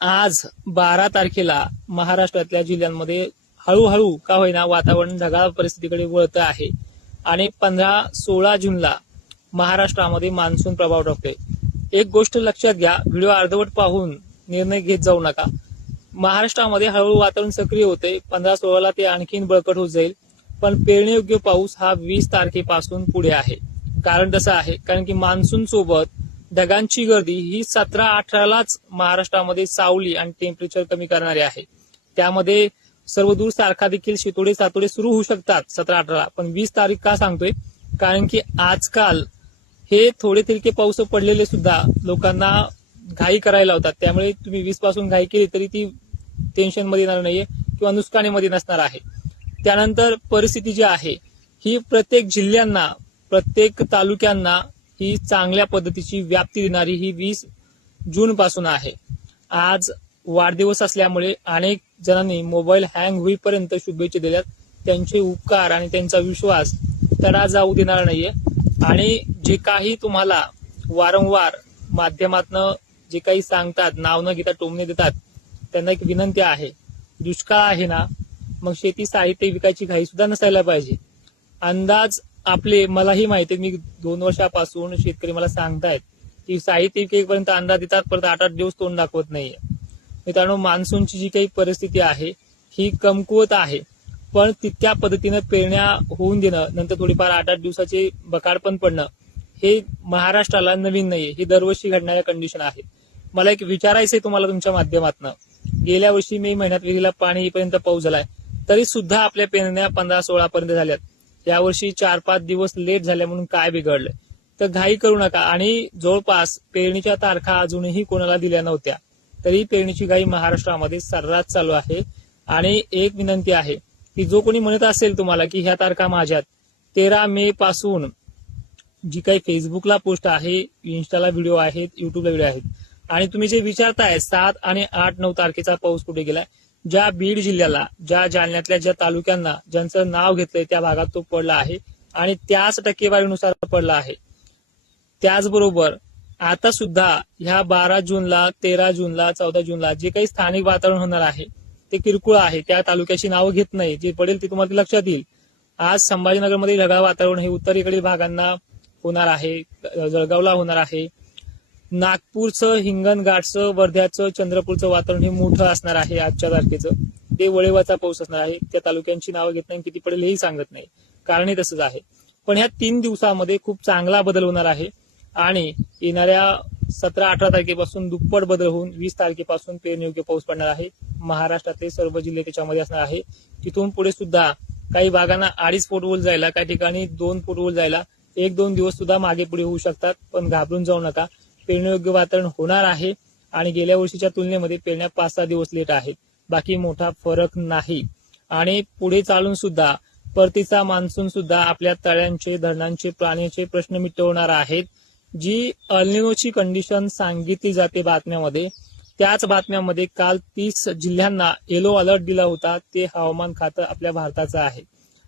आज 12 तारखेला महाराष्ट्रातल्या जिल्ह्यांमध्ये हळूहळू का होईना वातावरण ढगाळ परिस्थितीकडे वळत आहे आणि 15-16 जूनला महाराष्ट्रामध्ये मान्सून प्रभाव टाकतोय. एक गोष्ट लक्षात घ्या, व्हिडिओ अर्धवट पाहून निर्णय घेत जाऊ नका. महाराष्ट्रामध्ये हळूहळू वातावरण सक्रिय होते. 15-16ला ते आणखीन बळकट होत जाईल, पण पेरणीयोग्य पाऊस हा 20 तारखेपासून पुढे आहे. कारण तसं आहे, कारण की मान्सून सोबत ढगांची गर्दी ही 17-18लाच महाराष्ट्रामध्ये सावली आणि टेम्परेचर कमी करणारे आहे. त्यामध्ये सर्वदूर सारखा देखील शितोडे सातोडे सुरू होऊ शकतात 17-18ला. पण 20 तारीख का सांगतोय, कारण की आजकाल हे थोडे तिरके पाऊस पडलेले सुद्धा लोकांना घाई करायला होतात. त्यामुळे तुम्ही 20 पासून घाई केली तरी ती टेन्शन मध्ये येणार नाहीये किंवा नुकसानीमध्ये नसणार आहे. त्यानंतर परिस्थिती जी आहे ही प्रत्येक जिल्ह्यांना, प्रत्येक तालुक्यांना ही चांगल्या पद्धतीची व्याप्ती देणारी ही 20 जून पासून आहे. आज वाढदिवस असल्यामुळे अनेक जणांनी मोबाईल हँग होईपर्यंत शुभेच्छा दिल्यात. त्यांचे उपकार आणि त्यांचा विश्वास तडा जाऊ देणार नाहीये. आणि जे काही तुम्हाला वारंवार माध्यमातनं जे काही सांगतात, नाव न घेता टोमणे देतात, त्यांना एक विनंती आहे, दुष्काळ आहे ना, मग शेती साहित्य विकायची घाई सुद्धा नसायला पाहिजे. अंदाज आपले मलाही माहिती आहे, मी 2 वर्षापासून शेतकरी मला सांगतायत की साहित्य विकेपर्यंत अंदाज देतात, परत 8-8 दिवस तोंड दाखवत नाहीये. मित्रांनो, मान्सूनची जी काही परिस्थिती आहे ही कमकुवत आहे, पण तितक्या पद्धतीनं पेरण्या होऊन देणं, नंतर थोडीफार 8-8 दिवसाचे बकाड पण पडणं, हे महाराष्ट्राला नवीन नाहीये. ही दरवर्षी घडणाऱ्या कंडिशन आहे. मला एक विचारायचंय तुम्हाला तुमच्या माध्यमातून, गेल्या वर्षी मे महिन्यात विहिरीला पाणी येईपर्यंत पाऊस झालाय, तरी सुद्धा आपल्या पेरण्या 15-16 पर्यंत झाल्यात. यावर्षी 4-5 दिवस लेट झाल्या म्हणून काय बिघडलंय? तर घाई करू नका. आणि जवळपास पेरणीच्या तारखा अजूनही कोणाला दिल्या नव्हत्या, तरी पेरणीची घाई महाराष्ट्रामध्ये सर्रास चालू आहे. आणि एक विनंती आहे की जो कोणी म्हणत असेल तुम्हाला की ह्या तारखा माझ्यात, 13 मे पासून जी काही फेसबुकला पोस्ट आहे, इन्स्टाला व्हिडिओ आहेत, युट्यूबला व्हिडिओ आहेत, आणि तुम्ही जे विचारताय 7 आणि 8-9 तारखेचा पाऊस कुठे गेलाय, ज्या बीड जिल्ह्याला, ज्या जालन्यातल्या ज्या तालुक्यांना ज्यांचं नाव घेतलंय त्या भागात तो पडला आहे आणि त्याच टक्केवारीनुसार पडला आहे. त्याचबरोबर आता सुद्धा ह्या 12 जूनला, 13 जूनला, 14 जूनला जे काही स्थानिक वातावरण होणार आहे ते किरकोळ आहे. त्या तालुक्याची नावं घेत नाही, जे पडेल ते तुम्हाला लक्षात येईल. आज संभाजीनगरमध्ये ढगाळ वातावरण हे उत्तरेकडील भागांना होणार आहे, जळगावला होणार आहे. नागपूरचं, हिंगणघाटचं, वर्ध्याचं, चंद्रपूरचं वातावरण हे मोठं असणार आहे आजच्या तारखेचं. ते वळेवाचा पाऊस असणार आहे. त्या तालुक्यांची नावं घेत नाही, किती पडेल हेही सांगत नाही, कारणही तसंच आहे. पण ह्या 3 दिवसामध्ये खूप चांगला बदल होणार आहे आणि येणाऱ्या 17-18 तारखेपासून दुप्पट बदल होऊन 20 तारखेपासून पेरणीयोग्य पाऊस पडणार आहे. महाराष्ट्रातले सर्व जिल्हे त्याच्यामध्ये असणार आहे. तिथून पुढे सुद्धा काही भागांना 2.5 फूट ओल जायला, काही ठिकाणी 2 फूट ओल जायला 1-2 दिवस सुद्धा मागे पुढे होऊ शकतात. पण घाबरून जाऊ नका, पेरणीयोग्य वातावरण होणार आहे. आणि गेल्या वर्षीच्या तुलनेमध्ये पेरण्या 5-6 दिवस लेट आहेत, बाकी मोठा फरक नाही. आणि पुढे चालून सुद्धा परतीचा मान्सून सुद्धा आपल्या तळ्यांचे, धरणांचे, पाण्याचे प्रश्न मिटवणार आहेत. जी अल्निनोची कंडिशन सांगितली जाते बातम्यामध्ये, त्याच बातम्यामध्ये काल 30 जिल्ह्यांना येलो अलर्ट दिला होता, ते हवामान खातं आपल्या भारताचं आहे.